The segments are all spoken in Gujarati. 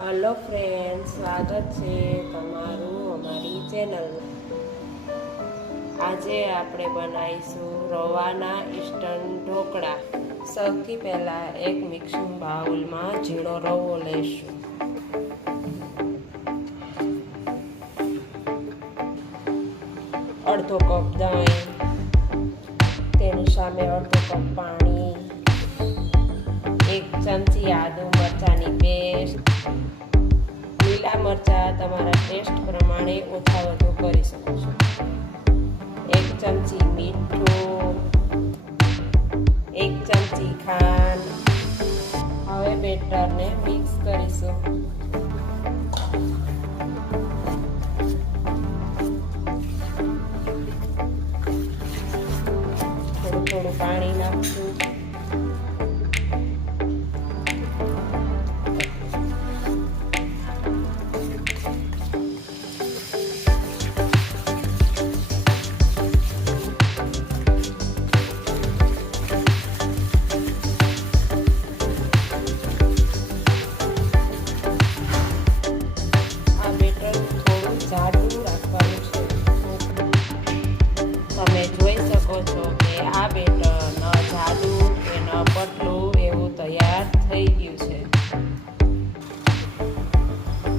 हेलो फ्रेंड्स, स्वागत है तमारू अमारी चेनल। આજે આપણે બનાવીશું રવાના ઇન્સ્ટન્ટ ઢોકળા। સૌથી પહેલા એક મિક્સિંગ બાઉલમાં ઝીણો રવો લઈશું। અડધો કપ દહીં, તેની સામે અડધો કપ પાણી, 1 ચમચી આદુ મરચાંની પેસ્ટ, લીલા મરચાં તમારા ટેસ્ટ પ્રમાણે ઓછા વધુ કરી શકો છો, 1 ચમચી મીઠું, 1 ચમચી ખાંડ। હવે બેટરને મિક્સ કરીશું। થોડું થોડું પાણી નાખશું। જાડું રાખવાનું છે। તમે જોઈ શકો છો કે આ બેટર ન જાડું કે ન પતલું એવું તૈયાર થઈ ગયું છે।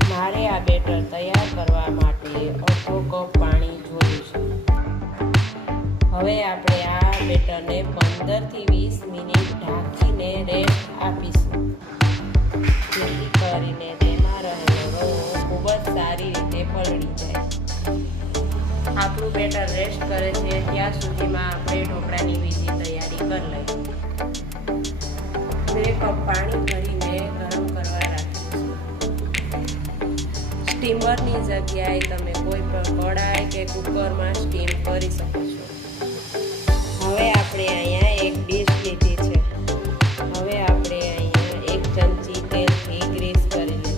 મારે આ બેટર તૈયાર કરવા માટે અડધો કપ પાણી જોયું છે। હવે આપણે આ બેટરને 15 થી 20 મિનિટ ઢાંકીને રેસ્ટ આપીશું, જેથી કરીને તેમાં રહેલો રવો ખૂબ જ સારી રીતે પલળી જાય। આપણું બેટર રેસ્ટ કરે છે ત્યાં સુધીમાં આપણે ઢોકળાની બીજી તૈયારી કરી લઈએ। 2 કપ પાણી ભરીને ગરમ કરવા રાખીશું। સ્ટીમરની જગ્યાએ તમે કોઈ પણ કડાઈ કે કુકરમાં સ્ટીમ કરી શકો છો। હવે આપણે અહીંયા એક ડીશ લીધી છે। હવે આપણે અહીંયા 1 ચમચી તેલથી ગ્રીસ કરી લઈશું।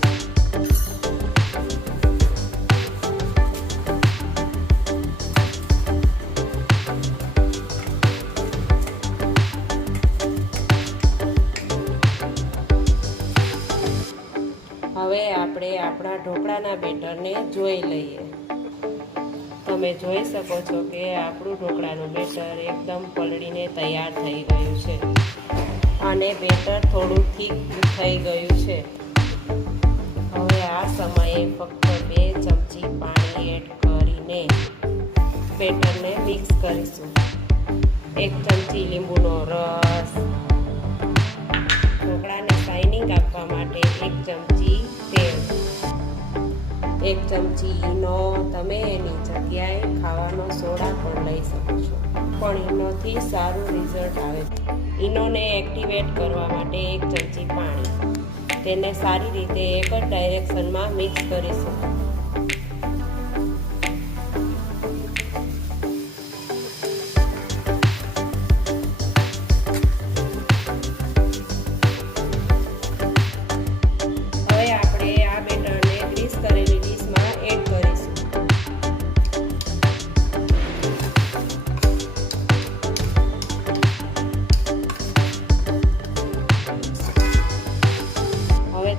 હવે આપણે આપણા ઢોકળાના બેટરને જોઈ લઈએ। તમે જોઈ શકો છો કે આપણું ઢોકળાનું બેટર એકદમ પલળીને તૈયાર થઈ ગયું છે અને બેટર થોડું થીક થઈ ગયું છે। હવે આ સમયે ફક્ત 2 ચમચી પાણી એડ કરીને બેટરને મિક્સ કરીશું। 1 ચમચી લીંબુનો રસ, ઢોકળાને શાઇનિંગ આપવા માટે 1 ચમચી તેલ, 1 ચમચી ઈનો। તમે એની જગ્યાએ ખાવાનો સોડા પણ લઈ શકો છો, પણ ઈનોથી સારું રિઝલ્ટ આવે। ઈનોને એક્ટિવેટ કરવા માટે 1 ચમચી પાણી, તેને સારી રીતે એક જ ડાયરેક્શનમાં મિક્સ કરીશું।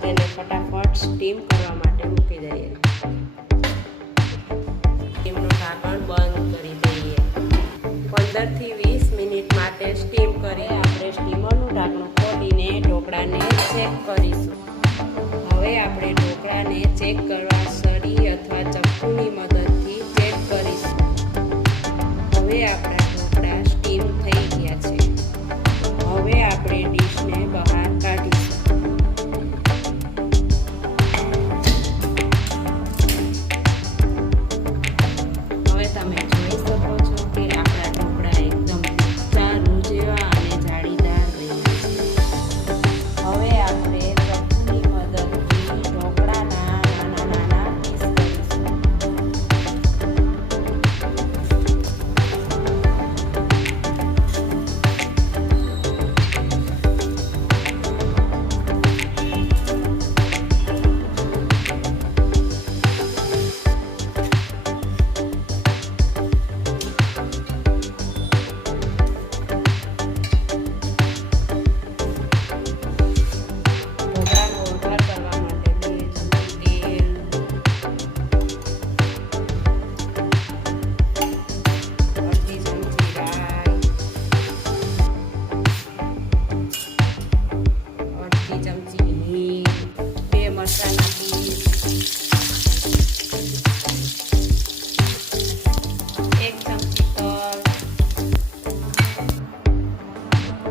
તેને ફટાફટ સ્ટીમ કરવા માટે મૂકી દઈએ। સ્ટીમનું ઢાંકણ બંધ કરી દઈએ। 15 થી 20 મિનિટ માટે સ્ટીમ કરી આપણે સ્ટીમરનું ઢાંકણું ખોલીને ઢોકળાને ચેક કરીશું। હવે આપણે ઢોકળાને ચેક કરવા સળી અથવા ચપ્પુની મદદથી ચેક કરીશું। હવે આપણા ઢોકળા સ્ટીમ થઈ ગયા છે। હવે આપણે ડીશને બહાર કાઢીશું। તમે જોઈ શકો છો કે આપણા ઢોકળા એકદમ ચારું જેવા અને જાળીદાર રહ્યા છે। હવે આપણે ચપ્પુની મદદથી ઢોકળાના નાના નાના પીસ કરીશું। મરચાંના પીસ, 1 ચમચી તલ.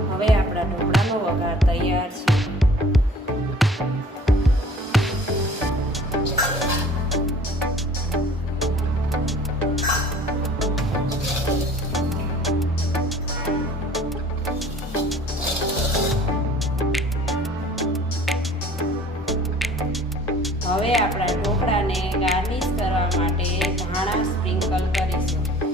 હવે આપણા ઢોકળાનો વઘાર તૈયાર છે. હવે આપણા ઢોકળાને ગાર્નિશ કરવા માટે ધાણા સ્પ્રિંકલ કરીશું.